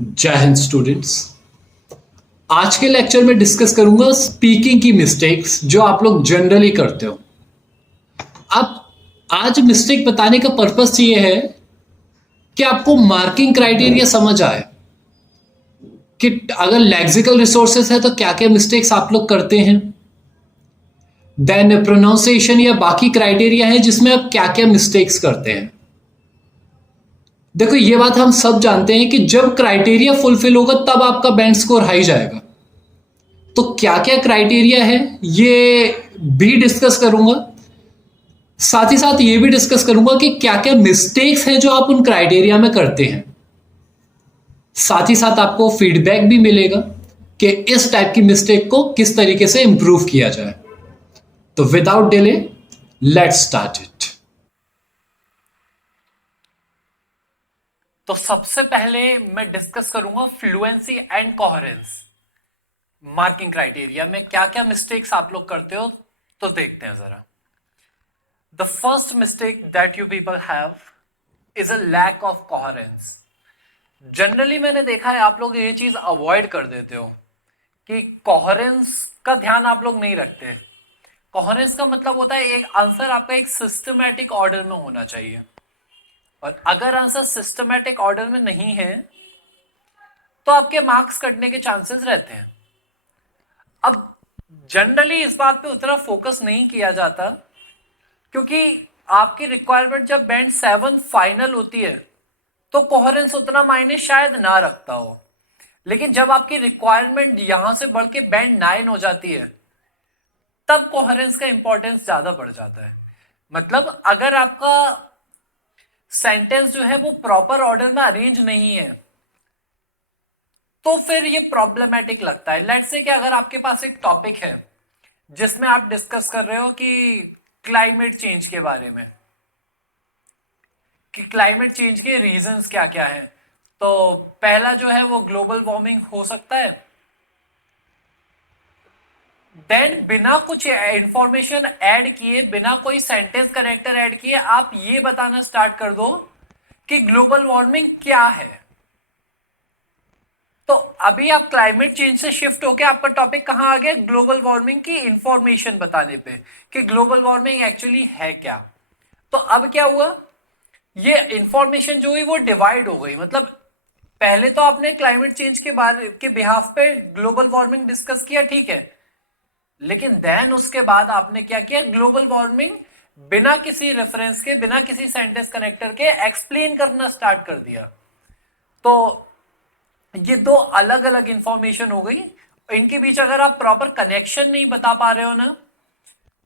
जय हिंद स्टूडेंट्स। आज के लेक्चर में डिस्कस करूंगा स्पीकिंग की मिस्टेक्स जो आप लोग जनरली करते हो। अब आज मिस्टेक बताने का पर्पस ये है कि आपको मार्किंग क्राइटेरिया समझ आए कि अगर लेक्सिकल रिसोर्सेस है तो क्या क्या मिस्टेक्स आप लोग करते हैं, देन प्रोनाउंसिएशन या बाकी क्राइटेरिया है जिसमें आप क्या क्या मिस्टेक्स करते हैं। देखो, ये बात हम सब जानते हैं कि जब क्राइटेरिया फुलफिल होगा तब आपका बैंड स्कोर हाई जाएगा। तो क्या क्या क्राइटेरिया है ये भी डिस्कस करूंगा। साथ ही साथ ये भी डिस्कस करूंगा कि क्या क्या मिस्टेक्स हैं जो आप उन क्राइटेरिया में करते हैं। साथ ही साथ आपको फीडबैक भी मिलेगा कि इस टाइप की मिस्टेक को किस तरीके से इंप्रूव किया जाए। तो without delay let's start it. तो सबसे पहले मैं डिस्कस करूंगा fluency and coherence marking criteria में क्या क्या मिस्टेक्स आप लोग करते हो। तो देखते हैं जरा। The first mistake that you people have is a lack of coherence. Generally मैंने देखा है आप लोग ये चीज अवॉइड कर देते हो कि कोहेरेंस का ध्यान आप लोग नहीं रखते। कोहेरेंस का मतलब होता है एक आंसर आपका एक सिस्टमैटिक ऑर्डर में होना चाहिए, और अगर आंसर सिस्टमैटिक ऑर्डर में नहीं है तो आपके मार्क्स कटने के चांसेस रहते हैं। अब जनरली इस बात पे उतना फोकस नहीं किया जाता क्योंकि आपकी रिक्वायरमेंट जब बैंड 7 फाइनल होती है तो कोहेरेंस उतना मायने शायद ना रखता हो, लेकिन जब आपकी रिक्वायरमेंट यहां से बढ़ के बैंड 9 हो जाती है तब कोहेरेंस का इंपॉर्टेंस ज्यादा बढ़ जाता है। मतलब अगर आपका सेंटेंस जो है वो प्रॉपर ऑर्डर में अरेंज नहीं है तो फिर ये प्रॉब्लमेटिक लगता है। लेट्स से कि अगर आपके पास एक टॉपिक है जिसमें आप डिस्कस कर रहे हो कि क्लाइमेट चेंज के बारे में, कि क्लाइमेट चेंज के रीजंस क्या क्या हैं, तो पहला जो है वो ग्लोबल वार्मिंग हो सकता है। देन बिना कुछ इंफॉर्मेशन ऐड किए, बिना कोई सेंटेंस कनेक्टर ऐड किए आप ये बताना स्टार्ट कर दो कि ग्लोबल वार्मिंग क्या है। तो अभी आप क्लाइमेट चेंज से शिफ्ट होके आपका टॉपिक कहां आ गया, ग्लोबल वार्मिंग की इंफॉर्मेशन बताने पे कि ग्लोबल वार्मिंग एक्चुअली है क्या। तो अब क्या हुआ, ये इंफॉर्मेशन जो हुई वो डिवाइड हो गई। मतलब पहले तो आपने क्लाइमेट चेंज के बारे के बिहाफ पे ग्लोबल वार्मिंग डिस्कस किया, ठीक है, लेकिन देन उसके बाद आपने क्या किया, ग्लोबल वार्मिंग बिना किसी रेफरेंस के, बिना किसी सेंटेंस कनेक्टर के एक्सप्लेन करना स्टार्ट कर दिया। तो ये दो अलग अलग इंफॉर्मेशन हो गई। इनके बीच अगर आप प्रॉपर कनेक्शन नहीं बता पा रहे हो ना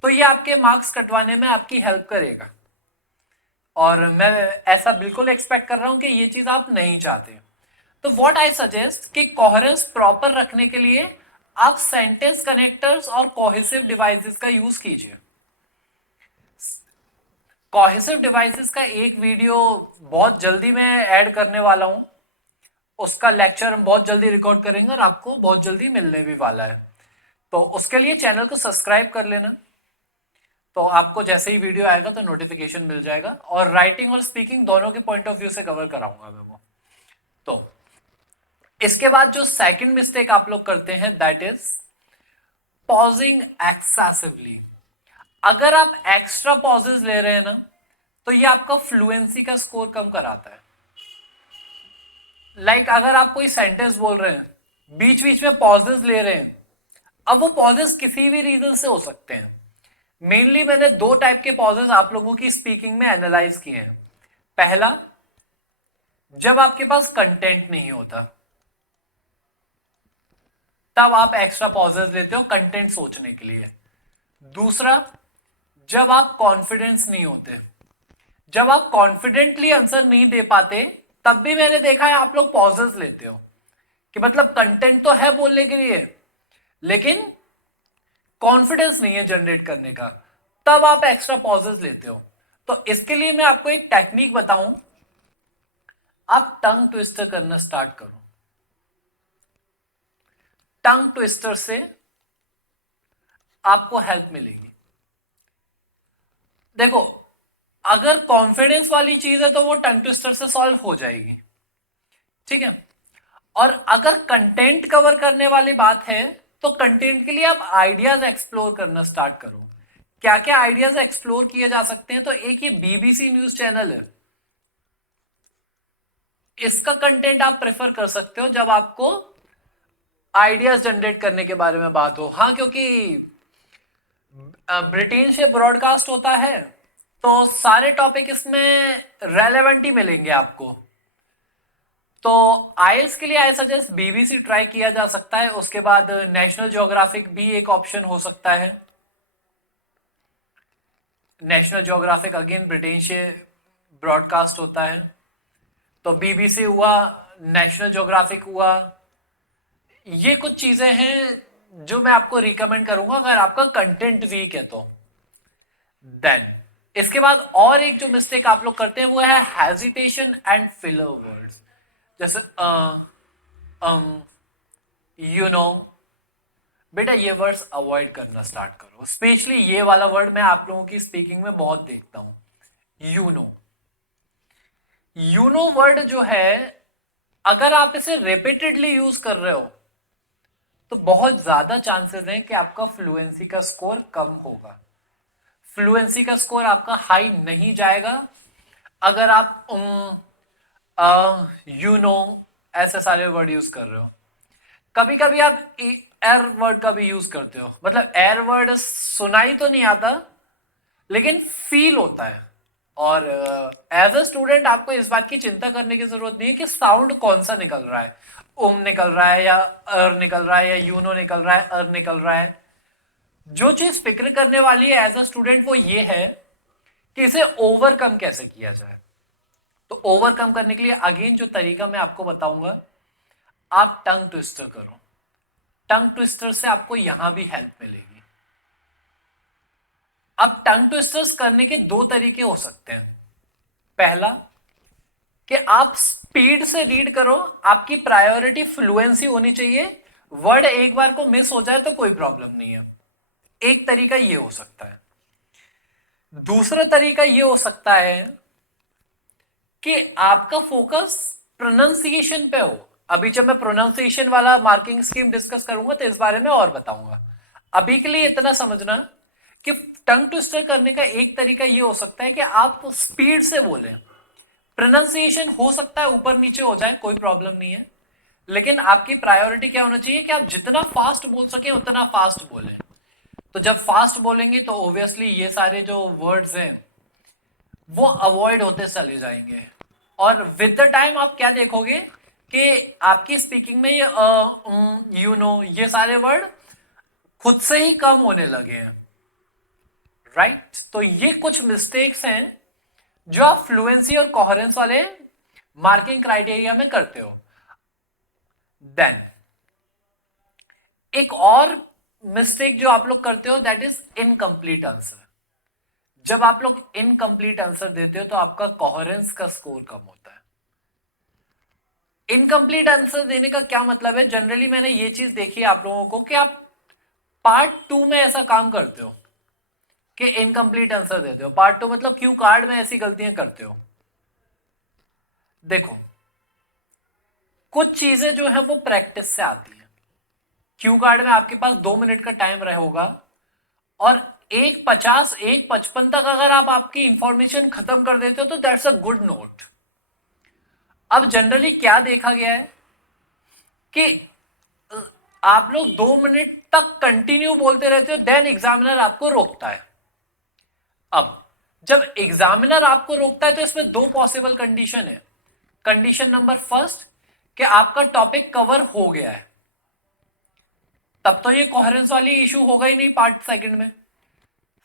तो ये आपके मार्क्स कटवाने में आपकी हेल्प करेगा, और मैं ऐसा बिल्कुल एक्सपेक्ट कर रहा हूं कि ये चीज आप नहीं चाहते। तो व्हाट आई सजेस्ट कि कोहेरेंस प्रॉपर रखने के लिए आप सेंटेंस कनेक्टर्स और कोहेसिव डिवाइसेस का यूज कीजिए। कोहेसिव डिवाइसेस का एक वीडियो बहुत जल्दी मैं ऐड करने वाला हूं, उसका लेक्चर हम बहुत जल्दी रिकॉर्ड करेंगे और आपको बहुत जल्दी मिलने भी वाला है। तो उसके लिए चैनल को सब्सक्राइब कर लेना, तो आपको जैसे ही वीडियो आएगा तो नोटिफिकेशन मिल जाएगा। और राइटिंग और स्पीकिंग दोनों के पॉइंट ऑफ व्यू से कवर कराऊंगा मैं वो। तो इसके बाद जो सेकंड मिस्टेक आप लोग करते हैं दैट इज पॉजिंग एक्सेसिवली। अगर आप एक्स्ट्रा पॉजेज ले रहे हैं ना तो ये आपका फ्लुएंसी का स्कोर कम कराता है। अगर आप कोई सेंटेंस बोल रहे हैं, बीच बीच में पॉजेस ले रहे हैं, अब वो पॉजेस किसी भी रीजन से हो सकते हैं। मेनली मैंने दो टाइप के पॉजेस आप लोगों की स्पीकिंग में एनालाइज किए हैं। पहला, जब आपके पास कंटेंट नहीं होता तब आप एक्स्ट्रा पॉजेस लेते हो कंटेंट सोचने के लिए। दूसरा, जब आप कॉन्फिडेंस नहीं होते, जब आप कॉन्फिडेंटली आंसर नहीं दे पाते तब भी मैंने देखा है आप लोग पॉजेस लेते हो कि मतलब कंटेंट तो है बोलने के लिए लेकिन कॉन्फिडेंस नहीं है जनरेट करने का, तब आप एक्स्ट्रा पॉजेस लेते हो। तो इसके लिए मैं आपको एक टेक्निक बताऊं, आप टंग ट्विस्टर करना स्टार्ट करो। टंग ट्विस्टर से आपको हेल्प मिलेगी। देखो, अगर कॉन्फिडेंस वाली चीज है तो वो टंग ट्विस्टर से सॉल्व हो जाएगी, ठीक है। और अगर कंटेंट कवर करने वाली बात है तो कंटेंट के लिए आप आइडियाज एक्सप्लोर करना स्टार्ट करो। क्या क्या आइडियाज एक्सप्लोर किए जा सकते हैं? तो एक ये बीबीसी न्यूज चैनल है, इसका कंटेंट आप प्रेफर कर सकते हो जब आपको आइडियाज जनरेट करने के बारे में बात हो। हाँ, क्योंकि ब्रिटेन से ब्रॉडकास्ट होता है तो सारे टॉपिक इसमें रेलेवेंट ही मिलेंगे आपको। तो आईएल्स के लिए आई सजेस्ट बीबीसी ट्राई किया जा सकता है। उसके बाद नेशनल ज्योग्राफिक भी एक ऑप्शन हो सकता है। नेशनल ज्योग्राफिक अगेन ब्रिटेन से ब्रॉडकास्ट होता है, तो बीबीसी हुआ, नेशनल ज्योग्राफिक हुआ। ये कुछ चीजें हैं जो मैं आपको रिकमेंड करूंगा अगर आपका कंटेंट वीक है तो। देन इसके बाद और एक जो मिस्टेक आप लोग करते हैं वो है हेजिटेशन एंड फिलर वर्ड्स, जैसे यू नो। बेटा ये वर्ड्स अवॉइड करना स्टार्ट करो, स्पेशली ये वाला वर्ड मैं आप लोगों की स्पीकिंग में बहुत देखता हूं, you know. You know word जो है अगर आप इसे रिपीटेडली यूज कर रहे हो तो बहुत ज्यादा चांसेस हैं कि आपका फ्लुएंसी का स्कोर कम होगा। फ्लुएंसी का स्कोर आपका हाई नहीं जाएगा अगर आप यू नो ऐसे सारे वर्ड यूज कर रहे हो। कभी कभी आप एर वर्ड का भी यूज करते हो, मतलब एर वर्ड सुनाई तो नहीं आता लेकिन फील होता है। और एज अ स्टूडेंट आपको इस बात की चिंता करने की जरूरत नहीं है कि साउंड कौन सा निकल रहा है, ओम निकल रहा है या अर निकल रहा है या यूनो निकल रहा है, अर निकल रहा है। जो चीज फिक्र करने वाली है एज अ स्टूडेंट वो ये है कि इसे ओवरकम कैसे किया जाए। तो ओवरकम करने के लिए अगेन जो तरीका मैं आपको बताऊंगा, आप टंग ट्विस्टर करो। टंग ट्विस्टर से आपको यहां भी हेल्प मिलेगी। अब टंग ट्विस्टर्स करने के दो तरीके हो सकते हैं। पहला कि आप स्पीड से रीड करो, आपकी प्रायोरिटी फ्लुएंसी होनी चाहिए, वर्ड एक बार को मिस हो जाए तो कोई प्रॉब्लम नहीं है। एक तरीका यह हो सकता है। दूसरा तरीका यह हो सकता है कि आपका फोकस प्रोनाउंसिएशन पे हो। अभी जब मैं प्रोनाउंसिएशन वाला मार्किंग स्कीम डिस्कस करूंगा तो इस बारे में और बताऊंगा। अभी के लिए इतना समझना कि टंग ट्विस्टर करने का एक तरीका यह हो सकता है कि आप स्पीड से बोलें। प्रोनाउंसिएशन हो सकता है ऊपर नीचे हो जाए, कोई प्रॉब्लम नहीं है, लेकिन आपकी प्रायोरिटी क्या होना चाहिए कि आप जितना फास्ट बोल सके उतना फास्ट बोलें। तो जब फास्ट बोलेंगे तो ऑब्वियसली ये सारे जो वर्ड्स हैं वो अवॉइड होते चले जाएंगे। और विद द टाइम आप क्या देखोगे कि आपकी स्पीकिंग में ये यू नो ये सारे वर्ड खुद से ही कम होने लगे हैं, राइट। तो ये कुछ मिस्टेक्स हैं जो आप फ्लुएंसी और कोहेरेंस वाले मार्किंग क्राइटेरिया में करते हो। देन एक और मिस्टेक जो आप लोग करते हो दैट इज इनकम्प्लीट आंसर। जब आप लोग इनकम्प्लीट आंसर देते हो तो आपका कोहेरेंस का स्कोर कम होता है। इनकम्प्लीट आंसर देने का क्या मतलब है? जनरली मैंने ये चीज देखी है आप लोगों को कि आप पार्ट 2 में ऐसा काम करते हो कि इनकम्प्लीट आंसर देते हो। पार्ट 2 मतलब क्यू कार्ड में ऐसी गलतियां करते हो। देखो कुछ चीजें जो है वो प्रैक्टिस से आती हैं। क्यू कार्ड में आपके पास 2 मिनट का टाइम रहेगा और 1:50 1:55 तक अगर आप आपकी इंफॉर्मेशन खत्म कर देते हो तो दैट्स अ गुड नोट। अब जनरली क्या देखा गया है कि आप लोग 2 मिनट तक कंटिन्यू बोलते रहते हो, देन एग्जामिनर आपको रोकता है। अब जब एग्जामिनर आपको रोकता है तो इसमें दो पॉसिबल कंडीशन है। कंडीशन नंबर फर्स्ट कि आपका टॉपिक कवर हो गया है, तब तो ये कोहेरेंस वाली इशू होगा ही नहीं पार्ट सेकंड में।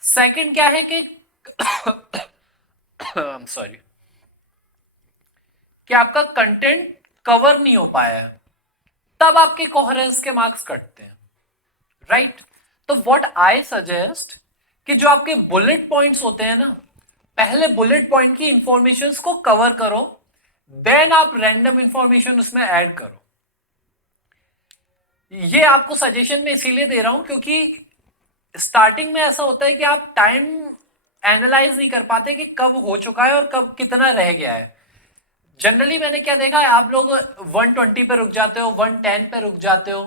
सेकंड क्या है कि सॉरी कि आपका कंटेंट कवर नहीं हो पाया है, तब आपके कोहेरेंस के मार्क्स कटते हैं, राइट। तो व्हाट आई सजेस्ट कि जो आपके बुलेट पॉइंट्स होते हैं ना, पहले बुलेट पॉइंट की इंफॉर्मेशंस को कवर करो, देन आप रैंडम इंफॉर्मेशन उसमें ऐड करो। ये आपको सजेशन में इसीलिए दे रहा हूं क्योंकि स्टार्टिंग में ऐसा होता है कि आप टाइम एनालाइज नहीं कर पाते कि कब हो चुका है और कब कितना रह गया है। जनरली मैंने क्या देखा है, आप लोग 120 पे रुक जाते हो, 110 पे रुक जाते हो,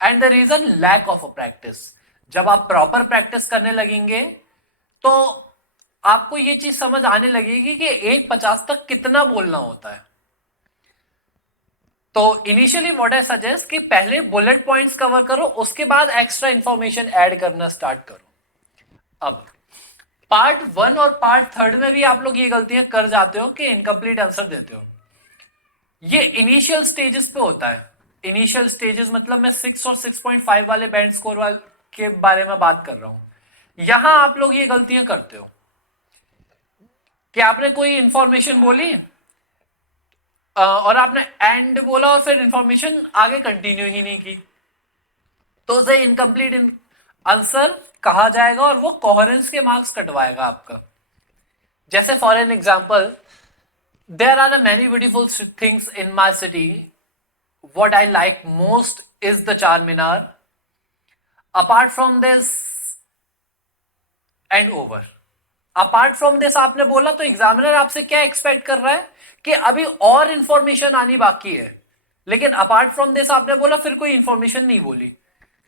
and the reason lack of a practice. जब आप प्रॉपर प्रैक्टिस करने लगेंगे तो आपको ये चीज समझ आने लगेगी कि 150 तक कितना बोलना होता है। तो इनिशियली व्हाट आई सजेस्ट कि पहले बुलेट पॉइंट्स कवर करो, उसके बाद एक्स्ट्रा इंफॉर्मेशन ऐड करना स्टार्ट करो। अब पार्ट 1 और पार्ट 3 में भी आप लोग ये गलतियां कर जाते हो कि इनकम्प्लीट आंसर देते हो। ये इनिशियल स्टेजेस पे होता है। इनिशियल स्टेजेस मतलब मैं 6 और 6.5 वाले बैंड स्कोर वाले के बारे में बात कर रहा हूं। यहां आप लोग ये गलतियां करते हो कि आपने कोई इंफॉर्मेशन बोली और आपने एंड बोला और फिर इंफॉर्मेशन आगे कंटिन्यू ही नहीं की, तो उसे इनकम्प्लीट आंसर कहा जाएगा और वो कोहेरेंस के मार्क्स कटवाएगा आपका। जैसे for an example, there are many beautiful things in my city, what I like most is the Charminar. Apart from this and over. Apart from this आपने बोला तो एग्जामिनर आपसे क्या एक्सपेक्ट कर रहा है कि अभी और इंफॉर्मेशन आनी बाकी है, लेकिन अपार्ट फ्रॉम दिस आपने बोला फिर कोई इंफॉर्मेशन नहीं बोली,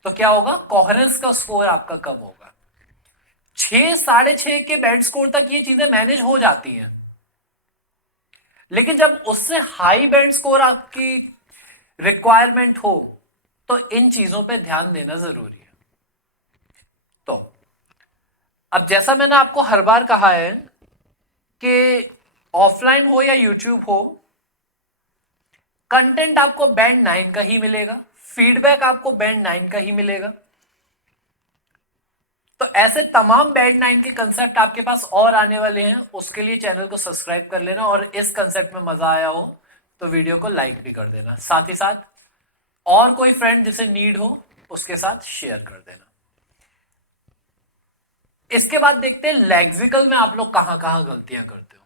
तो क्या होगा, कोहेरेंस का स्कोर आपका कम होगा। 6, 6.5 के बैंड स्कोर तक ये चीजें मैनेज हो जाती हैं, लेकिन जब उससे हाई बैंड स्कोर आपकी रिक्वायरमेंट हो तो इन चीजों पे ध्यान देना जरूरी है। तो अब जैसा मैंने आपको हर बार कहा है कि ऑफलाइन हो या यूट्यूब हो, कंटेंट आपको बैंड 9 का ही मिलेगा, फीडबैक आपको बैंड 9 का ही मिलेगा। तो ऐसे तमाम बैंड 9 के कंसेप्ट आपके पास और आने वाले हैं, उसके लिए चैनल को सब्सक्राइब कर लेना, और इस कंसेप्ट में मजा आया हो तो वीडियो को लाइक भी कर देना, साथ ही साथ और कोई फ्रेंड जिसे नीड हो उसके साथ शेयर कर देना। इसके बाद देखते हैं लेक्सिकल में आप लोग कहां कहां गलतियां करते हो।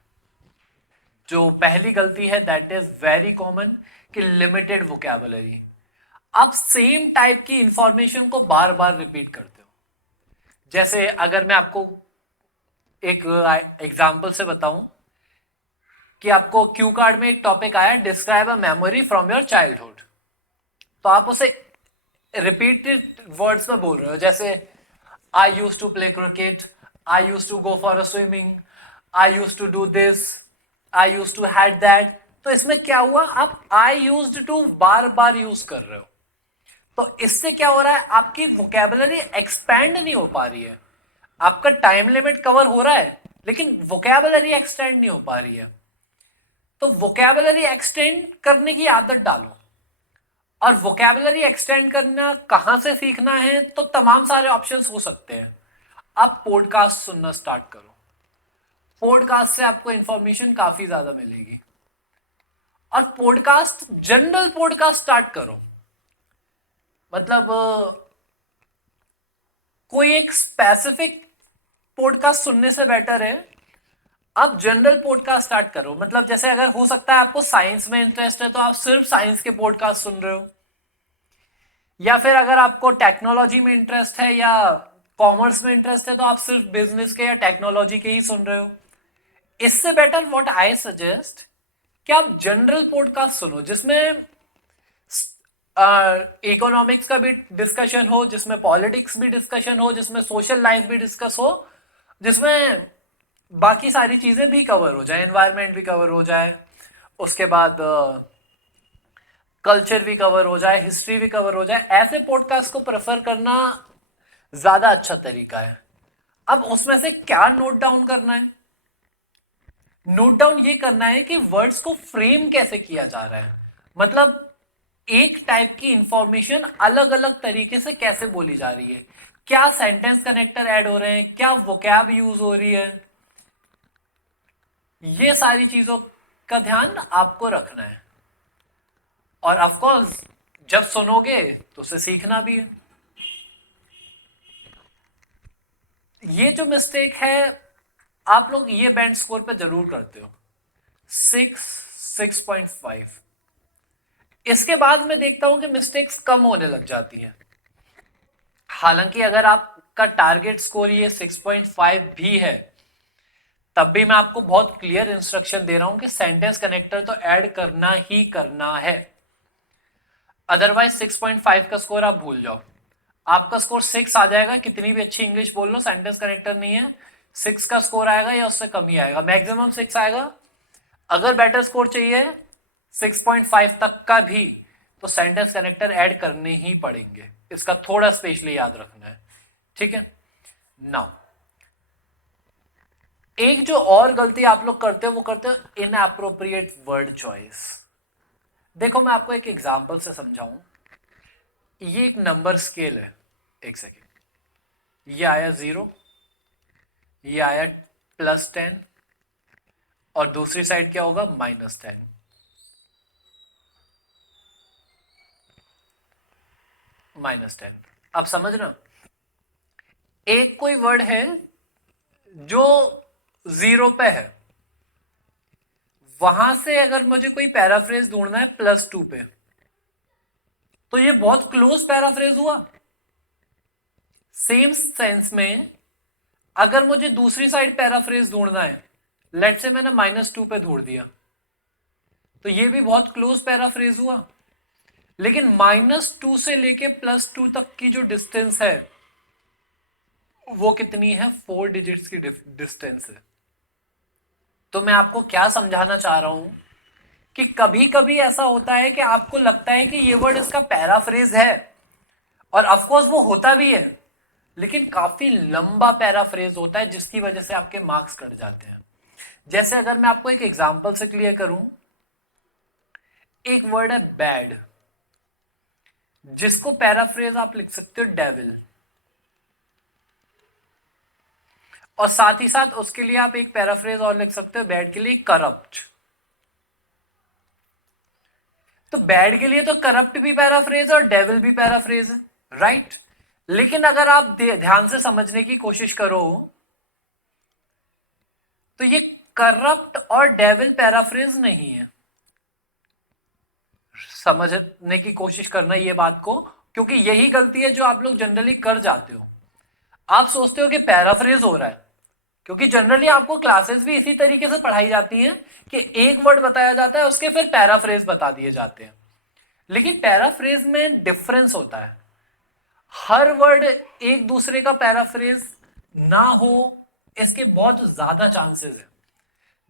जो पहली गलती है दैट इज वेरी कॉमन कि लिमिटेड वोकैबुलरी। आप सेम टाइप की इंफॉर्मेशन को बार बार रिपीट करते हो। जैसे अगर मैं आपको एक एग्जांपल से बताऊं कि आपको क्यू कार्ड में एक टॉपिक आया, describe a memory from your childhood, तो आप उसे रिपीटेड वर्ड्स में बोल रहे हो, जैसे I use to play cricket, I use to go for a swimming, I use to do this, I use to had that. तो इसमें क्या हुआ, आप आई यूज्ड टू बार बार यूज कर रहे हो, तो इससे क्या हो रहा है, आपकी वोकैबुलरी एक्सपैंड नहीं हो पा रही है। आपका टाइम लिमिट कवर हो रहा है लेकिन वोकैबुलरी एक्सटेंड नहीं हो पा रही है। तो वोकैबुलरी एक्सटेंड करने की आदत डालो। और वोकैबुलरी एक्सटेंड करना कहां से सीखना है, तो तमाम सारे ऑप्शंस हो सकते हैं। आप पॉडकास्ट सुनना स्टार्ट करो, पॉडकास्ट से आपको इंफॉर्मेशन काफी ज्यादा मिलेगी। और पॉडकास्ट, जनरल पॉडकास्ट स्टार्ट करो, मतलब कोई एक स्पेसिफिक पॉडकास्ट सुनने से बेटर है आप जनरल पॉडकास्ट स्टार्ट करो। मतलब जैसे अगर हो सकता है आपको साइंस में इंटरेस्ट है तो आप सिर्फ साइंस के पॉडकास्ट सुन रहे हो, या फिर अगर आपको टेक्नोलॉजी में इंटरेस्ट है या कॉमर्स में इंटरेस्ट है तो आप सिर्फ बिजनेस के या टेक्नोलॉजी के ही सुन रहे हो। इससे बेटर व्हाट आई सजेस्ट कि आप जनरल पॉडकास्ट सुनो, जिसमें इकोनॉमिक्स का भी डिस्कशन हो, जिसमें पॉलिटिक्स भी डिस्कशन हो, जिसमें सोशल लाइफ भी डिस्कस हो, जिसमें बाकी सारी चीजें भी कवर हो जाए, एनवायरनमेंट भी कवर हो जाए, उसके बाद कल्चर भी कवर हो जाए, हिस्ट्री भी कवर हो जाए। ऐसे पॉडकास्ट को प्रेफर करना ज्यादा अच्छा तरीका है। अब उसमें से क्या नोट डाउन करना है, नोट डाउन ये करना है कि वर्ड्स को फ्रेम कैसे किया जा रहा है, मतलब एक टाइप की इंफॉर्मेशन अलग अलग तरीके से कैसे बोली जा रही है, क्या सेंटेंस कनेक्टर ऐड हो रहे हैं, क्या वोकैब यूज हो रही है, ये सारी चीजों का ध्यान आपको रखना है। और ऑफ कोर्स जब सुनोगे तो उसे सीखना भी है। ये जो मिस्टेक है आप लोग ये बैंड स्कोर पे जरूर करते हो, 6, 6.5। इसके बाद मैं देखता हूं कि मिस्टेक्स कम होने लग जाती हैं। हालांकि अगर आपका टारगेट स्कोर ये 6.5 भी है तब भी मैं आपको बहुत क्लियर इंस्ट्रक्शन दे रहा हूं कि सेंटेंस कनेक्टर तो ऐड करना ही करना है, अदरवाइज 6.5 का स्कोर आप भूल जाओ। आपका स्कोर 6 आ जाएगा, कितनी भी अच्छी इंग्लिश बोल लो, सेंटेंस कनेक्टर नहीं है, 6 का स्कोर आएगा या उससे कम ही आएगा, मैक्सिमम 6 आएगा। अगर बेटर स्कोर चाहिए 6.5 तक का भी, तो सेंटेंस कनेक्टर ऐड करने ही पड़ेंगे, इसका थोड़ा स्पेशली याद रखना है, ठीक है। नाउ एक जो और गलती आप लोग करते हो वो करते हो इनएप्रोप्रिएट वर्ड चॉइस। देखो मैं आपको एक एग्जांपल से समझाऊं, ये एक नंबर स्केल है, एक सेकेंड, ये आया 0, ये आया +10 और दूसरी साइड क्या होगा -10। -10, अब समझना, एक कोई वर्ड है जो 0 पे है, वहां से अगर मुझे कोई पैराफ्रेज ढूंढना है +2 पे, तो ये बहुत क्लोज पैराफ्रेज हुआ। सेम सेंस में अगर मुझे दूसरी साइड पैराफ्रेज ढूंढना है, लेट से मैंने -2 पे ढूंढ दिया, तो ये भी बहुत क्लोज पैराफ्रेज हुआ। लेकिन -2 से लेके +2 तक की जो डिस्टेंस है वो कितनी है, 4 डिजिट्स की डिस्टेंस है। तो मैं आपको क्या समझाना चाह रहा हूं कि कभी कभी ऐसा होता है कि आपको लगता है कि ये वर्ड इसका पैराफ्रेज है, और ऑफकोर्स वो होता भी है, लेकिन काफी लंबा पैराफ्रेज होता है जिसकी वजह से आपके मार्क्स कट जाते हैं। जैसे अगर मैं आपको एक एग्जांपल से क्लियर करूं, एक वर्ड है बैड, जिसको पैराफ्रेज आप लिख सकते हो डेविल, और साथ ही साथ उसके लिए आप एक पैराफ्रेज और लिख सकते हो बैड के लिए, करप्ट। तो बैड के लिए तो करप्ट भी पैराफ्रेज है और डेविल भी पैराफ्रेज है, राइट। लेकिन अगर आप ध्यान से समझने की कोशिश करो तो ये करप्ट और डेविल पैराफ्रेज नहीं है। समझने की कोशिश करना ये बात को, क्योंकि यही गलती है जो आप लोग जनरली कर जाते हो। आप सोचते हो कि पैराफ्रेज हो रहा है, क्योंकि जनरली आपको क्लासेस भी इसी तरीके से पढ़ाई जाती हैं कि एक वर्ड बताया जाता है, उसके फिर पैराफ्रेज बता दिए जाते हैं। लेकिन पैराफ्रेज में डिफरेंस होता है, हर वर्ड एक दूसरे का पैराफ्रेज ना हो इसके बहुत ज्यादा चांसेस है।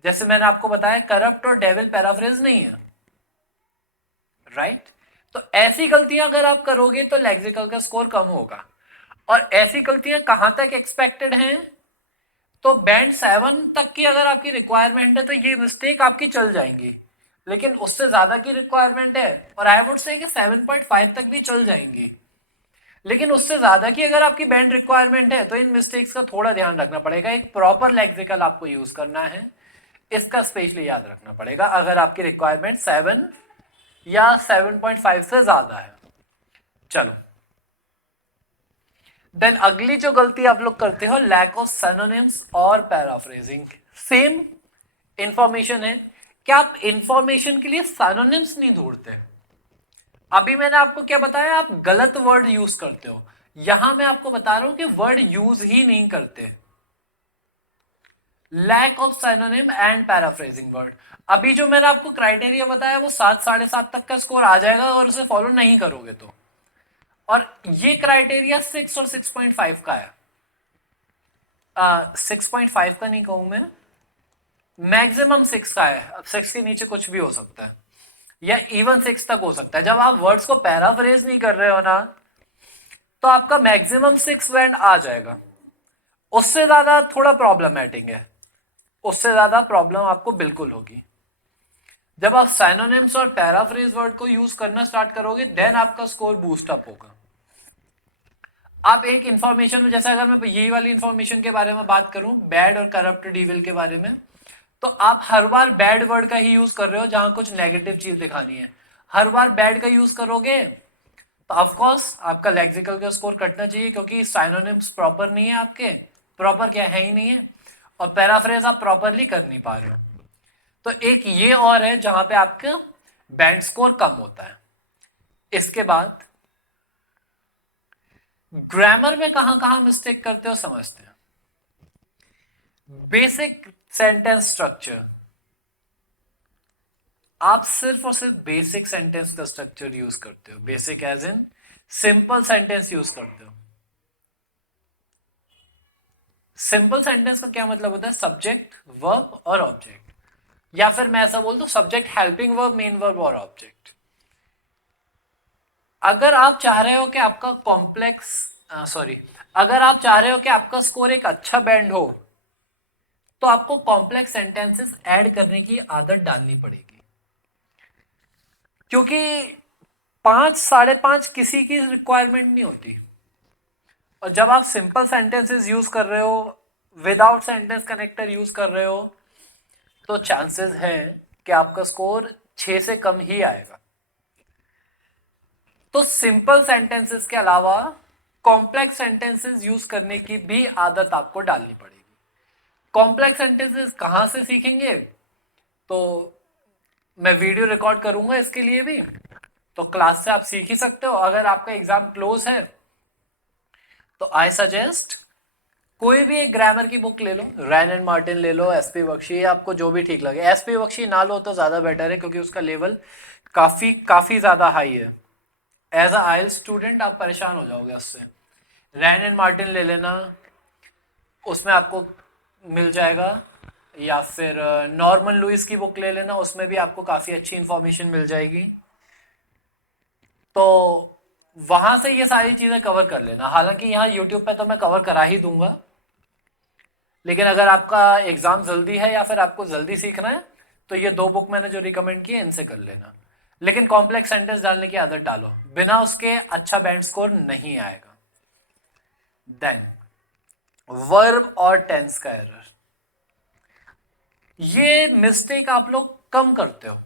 जैसे मैंने आपको बताया करप्ट और डेविल पैराफ्रेज नहीं है, राइट। तो ऐसी गलतियां अगर आप करोगे तो लेक्सिकल का स्कोर कम होगा। और ऐसी गलतियां कहां तक एक्सपेक्टेड हैं, तो बैंड 7 तक की अगर आपकी रिक्वायरमेंट है तो ये मिस्टेक आपकी चल जाएंगी, लेकिन उससे ज्यादा की रिक्वायरमेंट है और आई वुड से कि 7.5 तक भी चल जाएंगी, लेकिन उससे ज्यादा की अगर आपकी बैंड रिक्वायरमेंट है तो इन मिस्टेक्स का थोड़ा ध्यान रखना पड़ेगा। एक प्रॉपर लेक्सिकल आपको यूज करना है, इसका स्पेशली याद रखना पड़ेगा अगर आपकी रिक्वायरमेंट 7 या 7.5 से ज्यादा है। चलो देन अगली जो गलती आप लोग करते हो, लैक ऑफ सिनोनिम्स और पैराफ्रेजिंग। सेम इंफॉर्मेशन है, क्या आप इंफॉर्मेशन के लिए सिनोनिम्स नहीं ढूंढते? अभी मैंने आपको क्या बताया, आप गलत वर्ड यूज करते हो। यहां मैं आपको बता रहा हूं कि वर्ड यूज ही नहीं करते। Lack of synonym and paraphrasing word. अभी जो मैंने आपको क्राइटेरिया बताया वो 7, 7.5 तक का स्कोर आ जाएगा अगर उसे फॉलो नहीं करोगे तो। और ये क्राइटेरिया 6 और 6.5 का है। 6.5 का नहीं कहूं मैं, मैक्सिमम 6 का है। अब 6 के नीचे कुछ भी हो सकता है, या इवन 6 तक हो सकता है। जब आप वर्ड्स को पैराफ्रेज नहीं कर रहे हो ना, तो आपका मैक्सिमम 6 बैंड आ जाएगा। उससे ज्यादा थोड़ा प्रॉब्लमैटिक है, उससे ज्यादा प्रॉब्लम आपको बिल्कुल होगी। जब आप साइनोनिम्स और पैराफ्रेज वर्ड को यूज करना स्टार्ट करोगे देन आपका स्कोर बूस्ट अप होगा। आप एक इंफॉर्मेशन में, जैसे अगर मैं यही वाली इंफॉर्मेशन के बारे में बात करूं, बैड और करप्ट डिविल के बारे में, तो आप हर बार बैड वर्ड का ही यूज कर रहे हो जहां कुछ नेगेटिव चीज दिखानी है। हर बार बैड का यूज करोगे तो ऑफकोर्स आपका लेक्सिकल का स्कोर कटना चाहिए, क्योंकि साइनोनिम्स प्रॉपर नहीं है आपके, प्रॉपर क्या है ही नहीं है, और पैराफ्रेज आप प्रॉपरली कर नहीं पा रहे हो। तो एक ये और है जहां पे आपका बैंड स्कोर कम होता है। इसके बाद ग्रामर में कहां कहां मिस्टेक करते हो समझते हैं। बेसिक सेंटेंस स्ट्रक्चर, आप सिर्फ और सिर्फ बेसिक सेंटेंस का स्ट्रक्चर यूज करते हो, basic as in simple sentence use करते हो। सिंपल सेंटेंस का क्या मतलब होता है? सब्जेक्ट, वर्ब और ऑब्जेक्ट, या फिर मैं ऐसा बोल दूं subject, helping verb, main verb और ऑब्जेक्ट। अगर आप चाह रहे हो कि आपका कॉम्प्लेक्स अगर आप चाह रहे हो कि आपका स्कोर एक अच्छा बैंड हो, तो आपको कॉम्प्लेक्स सेंटेंसेस ऐड करने की आदत डालनी पड़ेगी, क्योंकि 5, 5.5 किसी की रिक्वायरमेंट नहीं होती। और जब आप सिंपल सेंटेंसेस यूज कर रहे हो, विदाउट सेंटेंस कनेक्टर यूज कर रहे हो, तो चांसेस हैं कि आपका स्कोर 6 से कम ही आएगा। तो सिंपल सेंटेंसेस के अलावा कॉम्प्लेक्स सेंटेंसेस यूज करने की भी आदत आपको डालनी पड़ेगी। कॉम्प्लेक्स सेंटेंसेस कहां से सीखेंगे? तो मैं वीडियो रिकॉर्ड करूंगा इसके लिए भी, तो क्लास से आप सीख ही सकते हो। अगर आपका एग्जाम क्लोज है तो आई सजेस्ट कोई भी एक ग्रामर की बुक ले लो, रैन एंड मार्टिन ले लो, एसपी बख्शी, आपको जो भी ठीक लगे। एसपी बख्शी ना लो तो ज्यादा बेटर है, क्योंकि उसका लेवल काफी ज्यादा हाई है। एज अ आइल स्टूडेंट आप परेशान हो जाओगे उससे। रैन एंड मार्टिन ले लेना, उसमें आपको मिल जाएगा, या फिर नॉर्मन लुइस की बुक ले लेना, उसमें भी आपको काफी अच्छी इंफॉर्मेशन मिल जाएगी। तो वहां से ये सारी चीजें कवर कर लेना। हालांकि यहाँ यूट्यूब पे तो मैं कवर करा ही दूंगा, लेकिन अगर आपका एग्जाम जल्दी है या फिर आपको जल्दी सीखना है, तो ये 2 बुक मैंने जो रिकमेंड की है इनसे कर लेना। लेकिन कॉम्प्लेक्स सेंटेंस डालने की आदत डालो, बिना उसके अच्छा बैंड स्कोर नहीं आएगा। देन वर्ब और टेंस का एरर, ये मिस्टेक आप लोग कम करते हो,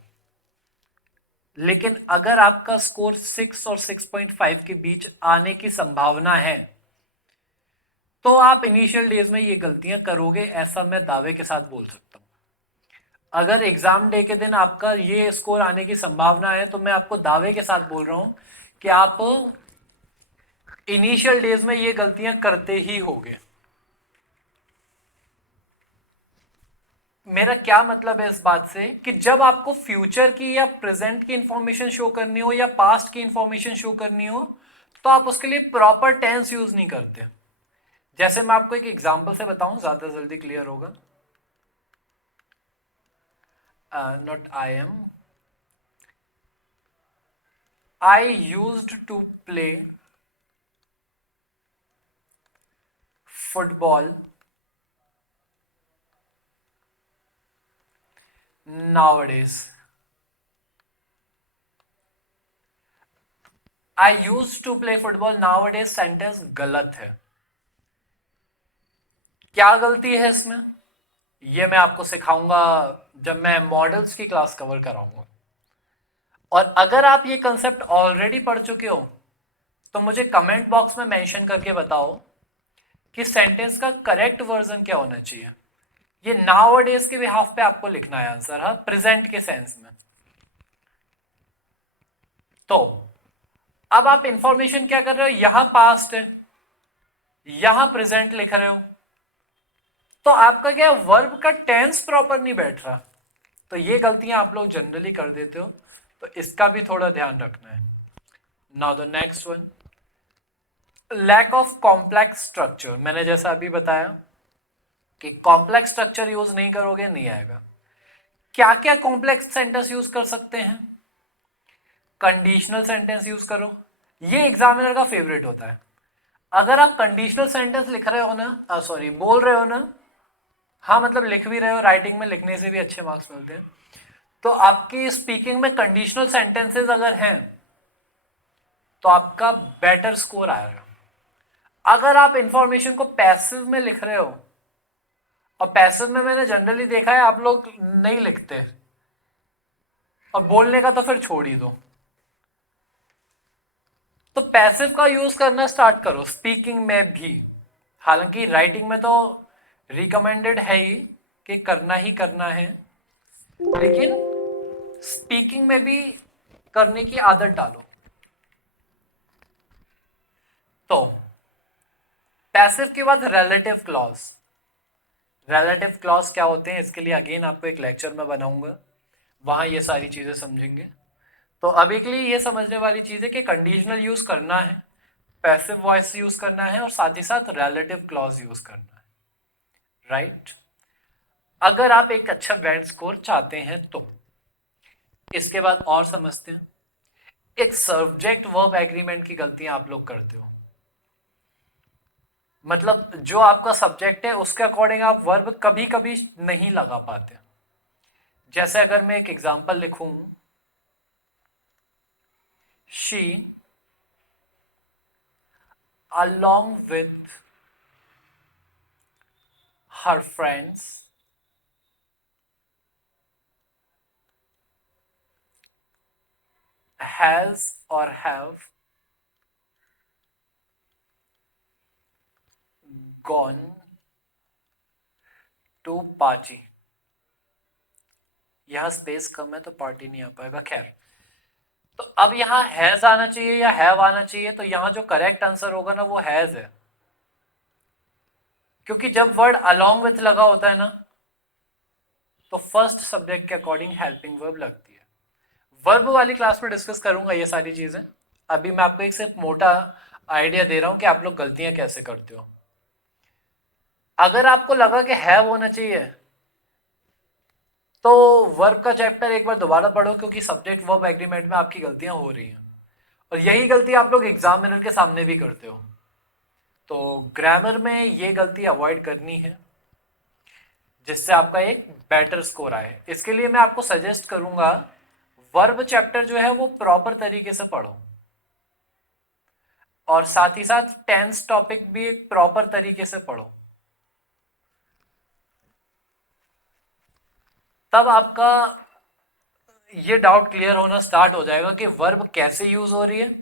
लेकिन अगर आपका स्कोर 6 और 6.5 के बीच आने की संभावना है, तो आप इनिशियल डेज में ये गलतियां करोगे, ऐसा मैं दावे के साथ बोल सकता हूं। अगर एग्जाम डे के दिन आपका ये स्कोर आने की संभावना है, तो मैं आपको दावे के साथ बोल रहा हूं कि आप इनिशियल डेज में ये गलतियां करते ही होगे। मेरा क्या मतलब है इस बात से, कि जब आपको फ्यूचर की या प्रेजेंट की इंफॉर्मेशन शो करनी हो या पास्ट की इंफॉर्मेशन शो करनी हो, तो आप उसके लिए प्रॉपर टेंस यूज नहीं करते। जैसे मैं आपको एक एग्जांपल से बताऊं, ज्यादा जल्दी क्लियर होगा। Not I used to play football nowadays। I use to play football nowadays sentence गलत है। क्या गलती है इसमें, ये मैं आपको सिखाऊंगा जब मैं मॉडल्स की क्लास कवर कराऊंगा। और अगर आप ये कंसेप्ट ऑलरेडी पढ़ चुके हो, तो मुझे कमेंट बॉक्स में मेंशन करके बताओ कि सेंटेंस का करेक्ट वर्जन क्या होना चाहिए। ये नाउअडेज के बिहाफ पे आपको लिखना है आंसर, हाँ, प्रेजेंट के सेंस में। तो अब आप इंफॉर्मेशन क्या कर रहे हो, यहां पास्ट है, यहां प्रेजेंट लिख रहे हो, तो आपका क्या वर्ब का टेंस प्रॉपर नहीं बैठ रहा। तो ये गलतियां आप लोग जनरली कर देते हो, तो इसका भी थोड़ा ध्यान रखना है। Now the next one, lack of complex structure. मैंने जैसा अभी बताया कि कॉम्प्लेक्स स्ट्रक्चर यूज नहीं करोगे नहीं आएगा। क्या क्या कॉम्प्लेक्स सेंटेंस यूज कर सकते हैं? कंडीशनल सेंटेंस यूज करो, ये एग्जामिनर का फेवरेट होता है। अगर आप कंडीशनल सेंटेंस लिख रहे हो ना, बोल रहे हो ना, हाँ मतलब लिख भी रहे हो, राइटिंग में लिखने से भी अच्छे मार्क्स मिलते हैं, तो आपकी स्पीकिंग में कंडीशनल सेंटेंसेस अगर हैं, तो आपका बेटर स्कोर आएगा। अगर आप इंफॉर्मेशन को पैसिव में लिख रहे हो, और पैसिव में मैंने जनरली देखा है आप लोग नहीं लिखते, और बोलने का तो फिर छोड़ ही दो, तो पैसिव का यूज करना स्टार्ट करो स्पीकिंग में भी। हालांकि राइटिंग में तो रिकमेंडेड है ही कि करना ही करना है, लेकिन स्पीकिंग में भी करने की आदत डालो। तो पैसिव के बाद रिलेटिव क्लॉज। रिलेटिव क्लॉज क्या होते हैं इसके लिए अगेन आपको एक लेक्चर में बनाऊंगा, वहाँ ये सारी चीज़ें समझेंगे। तो अभी के लिए ये समझने वाली चीज़ है कि कंडीशनल यूज़ करना है, पैसिव वॉइस यूज़ करना है और साथ ही साथ रिलेटिव क्लॉज यूज़ करना है, राइट। अगर आप एक अच्छा बैंड स्कोर चाहते हैं तो इसके बाद और समझते हैं, एक सब्जेक्ट वर्ब एग्रीमेंट की गलतियां आप लोग करते हो। मतलब जो आपका सब्जेक्ट है उसके अकॉर्डिंग आप वर्ब कभी कभी नहीं लगा पाते। जैसे अगर मैं एक एग्जांपल लिखूं, she along with her friends has or have gone to party। यहां स्पेस कम है तो पार्टी नहीं आ पाएगा, खैर। तो अब यहां हैज आना चाहिए या हैव आना चाहिए, तो यहां जो करेक्ट आंसर होगा ना वो हैज है, क्योंकि जब वर्ड अलोंग विथ लगा होता है ना तो फर्स्ट सब्जेक्ट के अकॉर्डिंग हेल्पिंग वर्ब लगती है। वर्ब वाली क्लास में डिस्कस करूंगा ये सारी चीजें, अभी मैं आपको एक सिर्फ मोटा आइडिया दे रहा हूं कि आप लोग गलतियां कैसे करते हो। अगर आपको लगा कि हैव होना चाहिए तो वर्ब का चैप्टर एक बार दोबारा पढ़ो, क्योंकि सब्जेक्ट वर्ब एग्रीमेंट में आपकी गलतियां हो रही हैं और यही गलती आप लोग एग्जामिनर के सामने भी करते हो। तो ग्रामर में ये गलती अवॉइड करनी है जिससे आपका एक बेटर स्कोर आए। इसके लिए मैं आपको सजेस्ट करूंगा वर्ब चैप्टर जो है वो प्रॉपर तरीके से पढ़ो और साथ ही साथ टेंस टॉपिक भी एक प्रॉपर तरीके से पढ़ो, तब आपका ये डाउट क्लियर होना स्टार्ट हो जाएगा कि वर्ब कैसे यूज हो रही है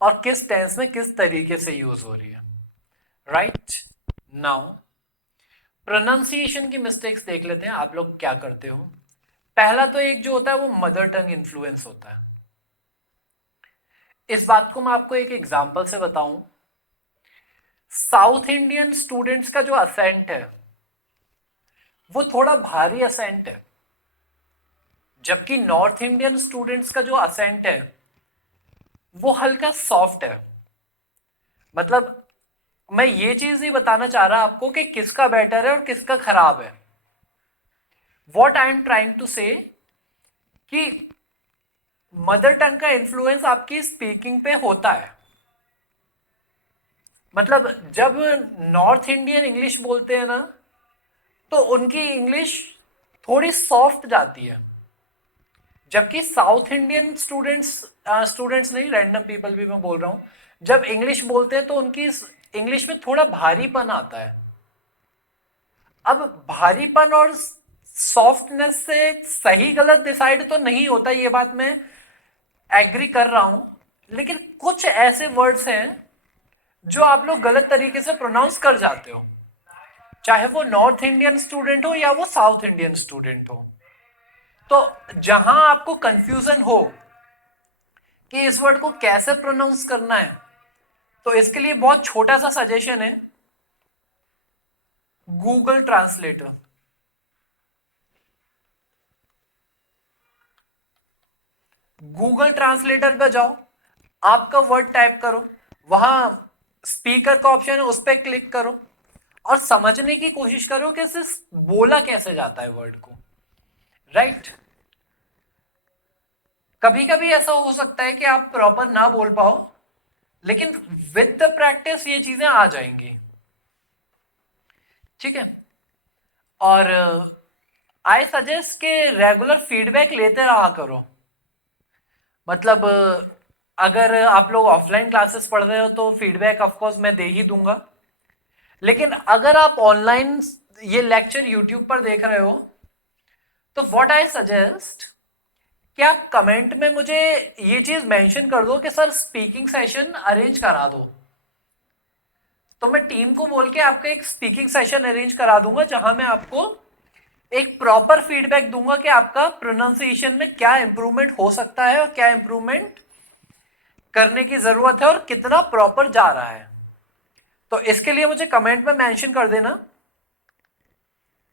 और किस टेंस में किस तरीके से यूज हो रही है, राइट। नाउ प्रोनाउंसिएशन की मिस्टेक्स देख लेते हैं, आप लोग क्या करते हो। पहला तो एक जो होता है वो मदर टंग इन्फ्लुएंस होता है। इस बात को मैं आपको एक एग्जांपल से बताऊं, साउथ इंडियन स्टूडेंट्स का जो असेंट है वो थोड़ा भारी असेंट है, जबकि नॉर्थ इंडियन स्टूडेंट्स का जो असेंट है वो हल्का सॉफ्ट है। मतलब मैं ये चीज नहीं बताना चाह रहा आपको कि किसका बेटर है और किसका खराब है। What I am trying to say कि मदर टंग का इन्फ्लुएंस आपकी स्पीकिंग पे होता है। मतलब जब नॉर्थ इंडियन इंग्लिश बोलते हैं ना तो उनकी इंग्लिश थोड़ी सॉफ्ट जाती है, जबकि साउथ इंडियन स्टूडेंट्स नहीं, रैंडम पीपल भी मैं बोल रहा हूं, जब इंग्लिश बोलते हैं तो उनकी इंग्लिश में थोड़ा भारीपन आता है। अब भारीपन और सॉफ्टनेस से सही गलत डिसाइड तो नहीं होता, ये बात मैं एग्री कर रहा हूं, लेकिन कुछ ऐसे वर्ड्स हैं जो आप लोग गलत तरीके से प्रोनाउंस कर जाते हो, चाहे वो नॉर्थ इंडियन स्टूडेंट हो या वो साउथ इंडियन स्टूडेंट हो। तो जहां आपको कंफ्यूजन हो कि इस वर्ड को कैसे प्रोनाउंस करना है, तो इसके लिए बहुत छोटा सा सजेशन है, गूगल ट्रांसलेटर। गूगल ट्रांसलेटर पे जाओ, आपका वर्ड टाइप करो, वहां स्पीकर का ऑप्शन है उस पर क्लिक करो और समझने की कोशिश करो कि इसे बोला कैसे जाता है वर्ड को, राइट। कभी कभी ऐसा हो सकता है कि आप प्रॉपर ना बोल पाओ, लेकिन विद द प्रैक्टिस ये चीजें आ जाएंगी, ठीक है। और आई सजेस्ट के रेगुलर फीडबैक लेते रहा करो। मतलब अगर आप लोग ऑफलाइन क्लासेस पढ़ रहे हो तो फीडबैक ऑफकोर्स मैं दे ही दूंगा, लेकिन अगर आप ऑनलाइन ये लेक्चर यूट्यूब पर देख रहे हो तो व्हाट आई सजेस्ट कि आप कमेंट में मुझे ये चीज मेंशन कर दो कि सर स्पीकिंग सेशन अरेंज करा दो, तो मैं टीम को बोल के आपका एक स्पीकिंग सेशन अरेंज करा दूंगा जहां मैं आपको एक प्रॉपर फीडबैक दूंगा कि आपका प्रोनाउंसिएशन में क्या इंप्रूवमेंट हो सकता है और क्या इंप्रूवमेंट करने की जरूरत है और कितना प्रॉपर जा रहा है। तो इसके लिए मुझे कमेंट में मेंशन कर देना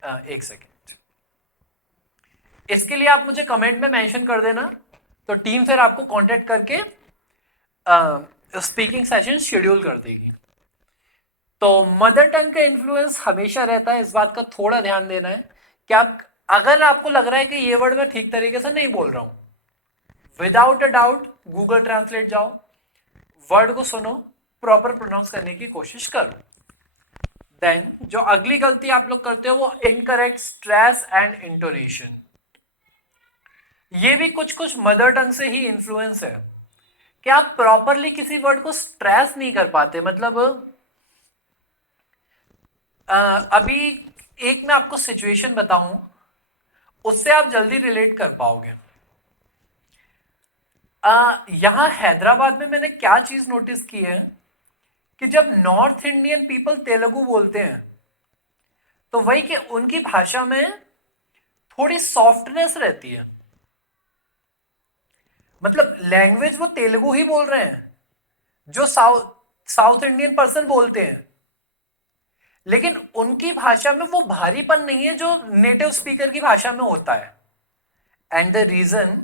एक सेकेंड, इसके लिए आप मुझे कमेंट में मेंशन कर देना, तो टीम फिर आपको कांटेक्ट करके स्पीकिंग सेशन शेड्यूल कर देगी। तो मदर टंग का इन्फ्लुएंस हमेशा रहता है, इस बात का थोड़ा ध्यान देना है कि आप, अगर आपको लग रहा है कि ये वर्ड मैं ठीक तरीके से नहीं बोल रहा हूं, without a doubt Google translate जाओ, वर्ड को सुनो, प्रॉपर प्रोनाउंस करने की कोशिश करो। देन जो अगली गलती आप लोग करते हो वो इनकरेक्ट स्ट्रेस एंड इंटोनेशन। ये भी कुछ कुछ मदर टंग से ही इन्फ्लुएंस है कि आप प्रॉपरली किसी वर्ड को स्ट्रेस नहीं कर पाते। मतलब अभी एक मैं आपको सिचुएशन बताऊं, उससे आप जल्दी रिलेट कर पाओगे। यहां हैदराबाद में मैंने क्या चीज नोटिस की है कि जब नॉर्थ इंडियन पीपल तेलुगु बोलते हैं तो वही कि उनकी भाषा में थोड़ी सॉफ्टनेस रहती है। मतलब लैंग्वेज वो तेलुगु ही बोल रहे हैं जो साउथ इंडियन पर्सन बोलते हैं, लेकिन उनकी भाषा में वो भारीपन नहीं है जो नेटिव स्पीकर की भाषा में होता है। एंड द रीजन,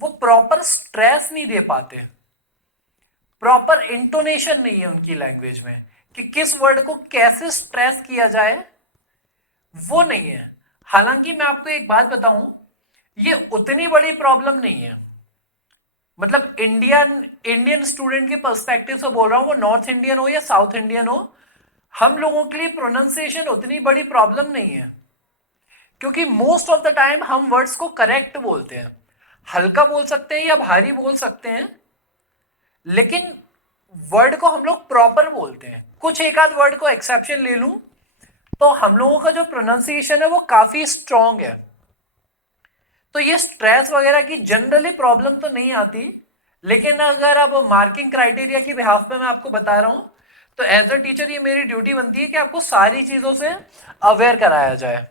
वो प्रॉपर स्ट्रेस नहीं दे पाते, प्रॉपर इंटोनेशन नहीं है उनकी लैंग्वेज में कि किस वर्ड को कैसे स्ट्रेस किया जाए, वो नहीं है। हालांकि मैं आपको एक बात बताऊं, ये उतनी बड़ी प्रॉब्लम नहीं है। मतलब इंडियन स्टूडेंट के पर्सपेक्टिव से बोल रहा हूं, वो नॉर्थ इंडियन हो या साउथ इंडियन हो, हम लोगों के लिए प्रोनाउंसिएशन उतनी बड़ी प्रॉब्लम नहीं है, क्योंकि मोस्ट ऑफ द टाइम हम वर्ड्स को करेक्ट बोलते हैं। हल्का बोल सकते हैं या भारी बोल सकते हैं, लेकिन वर्ड को हम लोग प्रॉपर बोलते हैं। कुछ एक आध वर्ड को एक्सेप्शन ले लूं तो हम लोगों का जो प्रोनाउंसिएशन है वो काफी स्ट्रांग है। तो ये स्ट्रेस वगैरह की जनरली प्रॉब्लम तो नहीं आती, लेकिन अगर अब मार्किंग क्राइटेरिया की बिहाफ पे मैं आपको बता रहा हूं, तो एज अ टीचर ये मेरी ड्यूटी बनती है कि आपको सारी चीजों से अवेयर कराया जाए।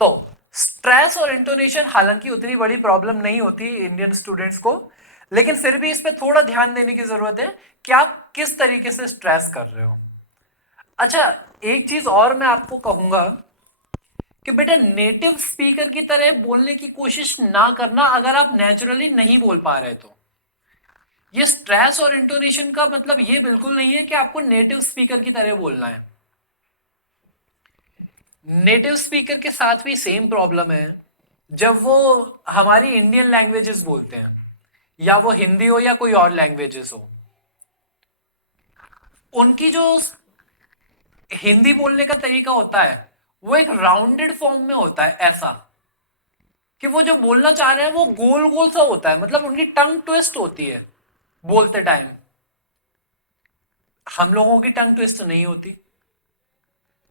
तो स्ट्रेस और इंटोनेशन हालांकि उतनी बड़ी प्रॉब्लम नहीं होती इंडियन स्टूडेंट्स को, लेकिन फिर भी इस पे थोड़ा ध्यान देने की जरूरत है कि आप किस तरीके से स्ट्रेस कर रहे हो। अच्छा, एक चीज और मैं आपको कहूंगा कि बेटा नेटिव स्पीकर की तरह बोलने की कोशिश ना करना अगर आप नेचुरली नहीं बोल पा रहे तो। ये स्ट्रेस और इंटोनेशन का मतलब ये बिल्कुल नहीं है कि आपको नेटिव स्पीकर की तरह बोलना है। नेटिव स्पीकर के साथ भी सेम प्रॉब्लम है जब वो हमारी इंडियन लैंग्वेजेस बोलते हैं, या वो हिंदी हो या कोई और लैंग्वेजेस हो। उनकी जो हिंदी बोलने का तरीका होता है वो एक राउंडेड फॉर्म में होता है, ऐसा कि वो जो बोलना चाह रहे हैं वो गोल गोल सा होता है। मतलब उनकी टंग ट्विस्ट होती है बोलते टाइम, हम लोगों की टंग ट्विस्ट नहीं होती।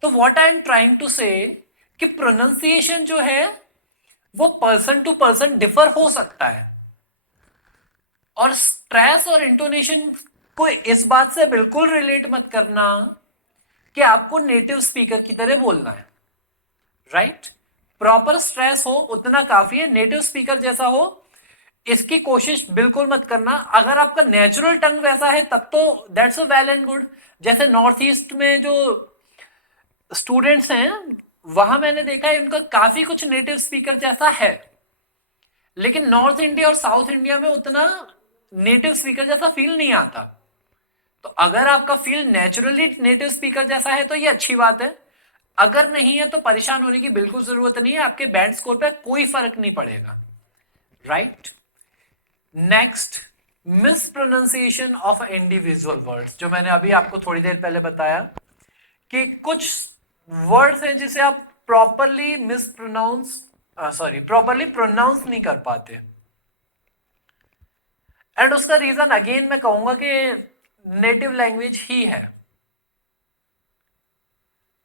तो what I am trying to say कि प्रोनाउंसिएशन जो है वो पर्सन टू पर्सन डिफर हो सकता है, और स्ट्रेस और इंटोनेशन को इस बात से बिल्कुल रिलेट मत करना कि आपको नेटिव स्पीकर की तरह बोलना है। राइट? प्रॉपर स्ट्रेस हो उतना काफी है, नेटिव स्पीकर जैसा हो इसकी कोशिश बिल्कुल मत करना। अगर आपका नेचुरल टंग वैसा है तब तो दैट्स वेल एंड गुड। जैसे नॉर्थ ईस्ट में जो स्टूडेंट्स हैं वहां मैंने देखा है उनका काफी कुछ नेटिव स्पीकर जैसा है, लेकिन नॉर्थ इंडिया और साउथ इंडिया में उतना नेटिव स्पीकर जैसा फील नहीं आता। तो अगर आपका फील नेचुरली नेटिव स्पीकर जैसा है तो ये अच्छी बात है, अगर नहीं है तो परेशान होने की बिल्कुल जरूरत नहीं है, आपके बैंड स्कोर पे कोई फर्क नहीं पड़ेगा। Right? Next, miss pronunciation of individual words, जो मैंने अभी आपको थोड़ी देर पहले बताया कि कुछ वर्ड्स हैं जिसे आप प्रॉपरली प्रॉपरली प्रोनाउंस नहीं कर पाते। एंड उसका रीजन अगेन मैं कहूंगा कि नेटिव लैंग्वेज ही है।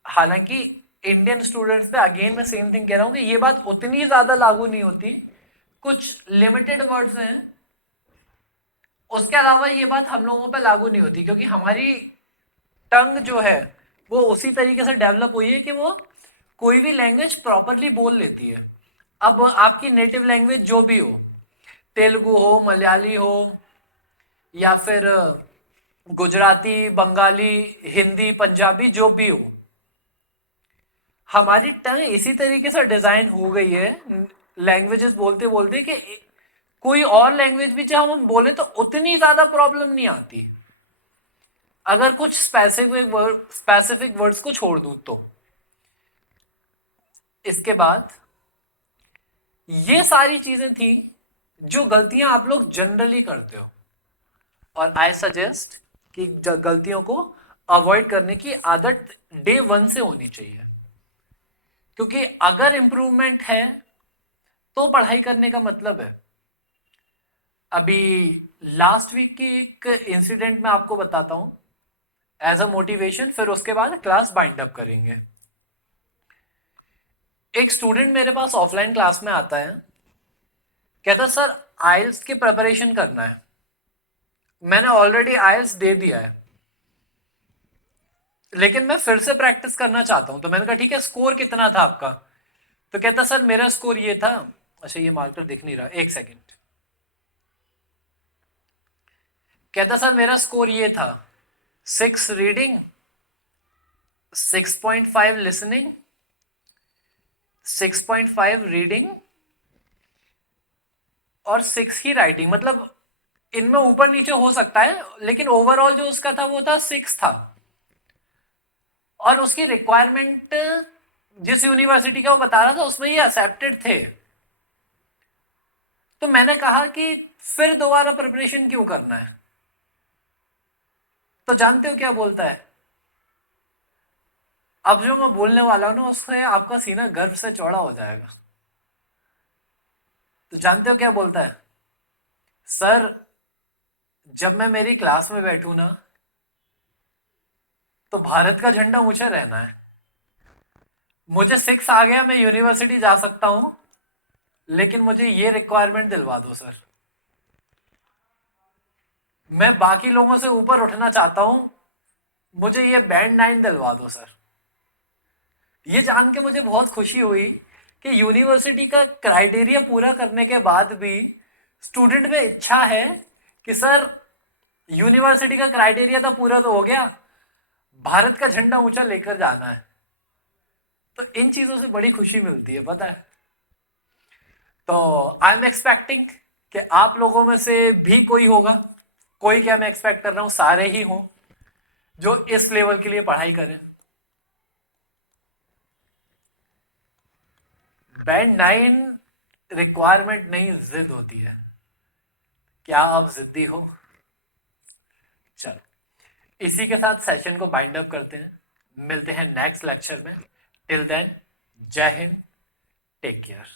हालांकि इंडियन स्टूडेंट्स पे अगेन मैं सेम थिंग कह रहा हूं कि ये बात उतनी ज्यादा लागू नहीं होती, कुछ लिमिटेड वर्ड्स हैं, उसके अलावा ये बात हम लोगों पे लागू नहीं होती, क्योंकि हमारी टंग जो है वो उसी तरीके से डेवलप हुई है कि वो कोई भी लैंग्वेज प्रॉपरली बोल लेती है। अब आपकी नेटिव लैंग्वेज जो भी हो, तेलुगु हो, मलयाली हो, या फिर गुजराती, बंगाली, हिंदी, पंजाबी, जो भी हो, हमारी टंग इसी तरीके से डिजाइन हो गई है लैंग्वेजेस बोलते बोलते कि कोई और लैंग्वेज भी चाहे हम बोले तो उतनी ज्यादा प्रॉब्लम नहीं आती, अगर कुछ स्पेसिफिक वर्ड्स को छोड़ दूं तो। इसके बाद ये सारी चीजें थी जो गलतियां आप लोग जनरली करते हो, और आई सजेस्ट कि गलतियों को अवॉइड करने की आदत डे 1 से होनी चाहिए, क्योंकि अगर इंप्रूवमेंट है तो पढ़ाई करने का मतलब है। अभी लास्ट वीक की एक इंसिडेंट मैं आपको बताता हूं एज अ मोटिवेशन, फिर उसके बाद क्लास बाइंड अप करेंगे। एक स्टूडेंट मेरे पास ऑफलाइन क्लास में आता है, कहता सर आइल्स की प्रिपरेशन करना है, मैंने ऑलरेडी आइल्स दे दिया है लेकिन मैं फिर से प्रैक्टिस करना चाहता हूं। तो मैंने कहा ठीक है, स्कोर कितना था आपका? तो कहता सर मेरा स्कोर ये था, अच्छा ये मार्कर दिख नहीं रहा, एक सेकंड। कहता सर मेरा स्कोर ये था, 6 रीडिंग, 6.5 लिसनिंग, 6.5 रीडिंग और 6 ही राइटिंग। मतलब इनमें ऊपर नीचे हो सकता है लेकिन ओवरऑल जो उसका था वो था 6 था। और उसकी रिक्वायरमेंट जिस यूनिवर्सिटी का वो बता रहा था उसमें ये एक्सेप्टेड थे। तो मैंने कहा कि फिर दोबारा प्रिपरेशन क्यों करना है? तो जानते हो क्या बोलता है? अब जो मैं बोलने वाला हूं ना उससे आपका सीना गर्व से चौड़ा हो जाएगा। तो जानते हो क्या बोलता है? सर जब मैं मेरी क्लास में बैठूं ना तो भारत का झंडा ऊंचा रहना है। मुझे 6 आ गया, मैं यूनिवर्सिटी जा सकता हूं, लेकिन मुझे ये रिक्वायरमेंट दिलवा दो सर। मैं बाकी लोगों से ऊपर उठना चाहता हूं, मुझे ये बैंड 9 दिलवा दो सर। ये जान के मुझे बहुत खुशी हुई कि यूनिवर्सिटी का क्राइटेरिया पूरा करने के बाद भी स्टूडेंट में इच्छा है कि सर यूनिवर्सिटी का क्राइटेरिया तो पूरा तो हो गया, भारत का झंडा ऊंचा लेकर जाना है। तो इन चीजों से बड़ी खुशी मिलती है, पता है। तो आई एम एक्सपेक्टिंग कि आप लोगों में से भी कोई होगा, कोई क्या मैं एक्सपेक्ट कर रहा हूं सारे ही हों जो इस लेवल के लिए पढ़ाई करें। बैंड 9 रिक्वायरमेंट नहीं, जिद होती है। क्या आप जिद्दी हो? चलो इसी के साथ सेशन को बाइंड अप करते हैं, मिलते हैं नेक्स्ट लेक्चर में। टिल देन जय हिंद, टेक केयर।